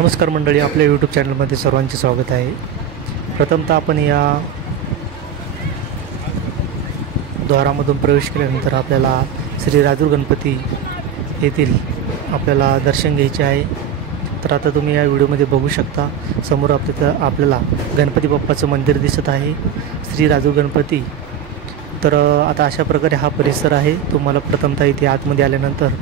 नमस्कार मंडळी, आपल्या यूट्यूब चॅनलमध्ये सर्वांचे स्वागत आहे। प्रथमतः आपण या द्वारामधून प्रवेश केल्यानंतर आपल्याला श्री राजूर गणपती येथील आपल्याला दर्शन घ्यायचे आहे। तर आता तुम्ही या व्हिडिओमध्ये बघू शकता, समोर आपल्याला गणपती बाप्पाचं मंदिर दिसत आहे, श्री राजूर गणपती। तर आता अशा प्रकारे हा परिसर आहे। तुम्हाला प्रथमतः इथे आतमध्ये आल्यानंतर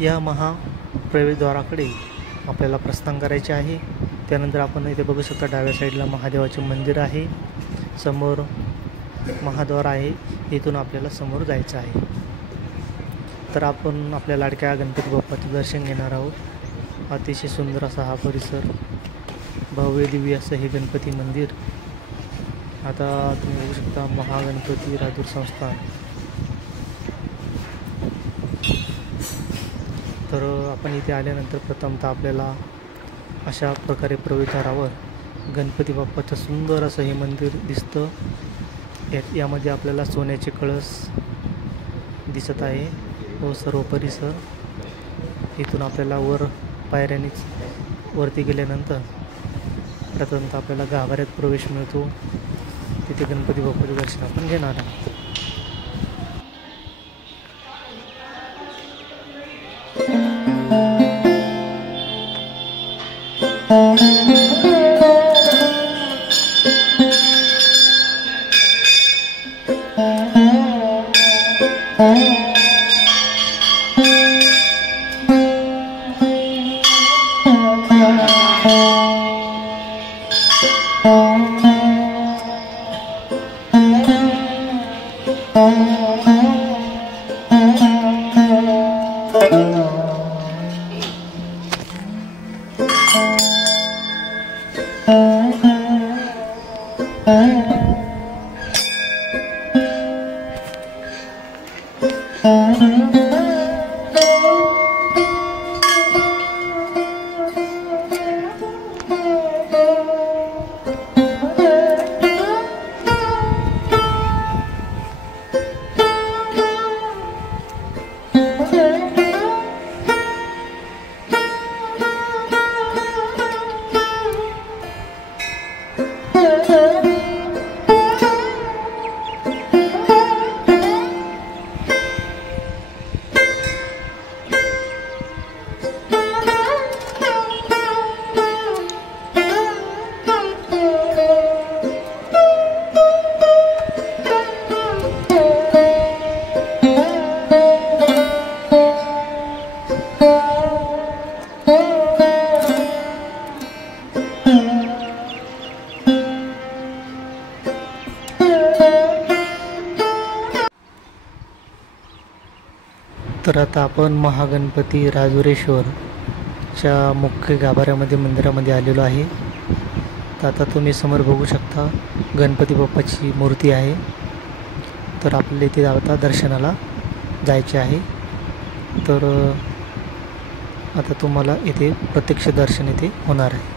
या महाप्रवेशद्वाराकडे आपल्याला प्रस्थान करायचे आहे। त्यानंतर आपण इथे बघू शकता, डाव्या साईडला महादेवाचे मंदिर आहे, समोर महाद्वार आहे, इथून आपल्याला समोर जायचं आहे। तर आपण आपल्या लाडक्या गणपती बाप्पाचे दर्शन घेणार आहोत। अतिशय सुंदर असा हा परिसर, भव्य दिव्य असं हे गणपती मंदिर। आता तुम्ही बघू शकता, महागणपती राजूर संस्थान। तर आपण इथे आल्यानंतर प्रथमतः आपल्याला अशा प्रकारे प्रवेशद्वारावर गणपती बाप्पाचं सुंदर असं हे मंदिर दिसतं। यामध्ये आपल्याला सोन्याचे कळस दिसत आहे व सर्व परिसर। इथून आपल्याला वर पायऱ्यानेच वरती गेल्यानंतर प्रथमतः आपल्याला गाभाऱ्यात प्रवेश मिळतो। तिथे गणपती बाप्पाचे दर्शन आपण घेणार आहोत। तर आता आपण महागणपती राजुरेश्वरच्या मुख्य गाभाऱ्यामध्ये मंदिरामध्ये आलेलो आहे। तर आता तुम्ही समोर बघू शकता, गणपती बाप्पाची मूर्ती आहे। तर आपल्याला इथे आता दर्शनाला जायचे आहे। तर आता तुम्हाला इथे प्रत्यक्ष दर्शन इथे होणार आहे।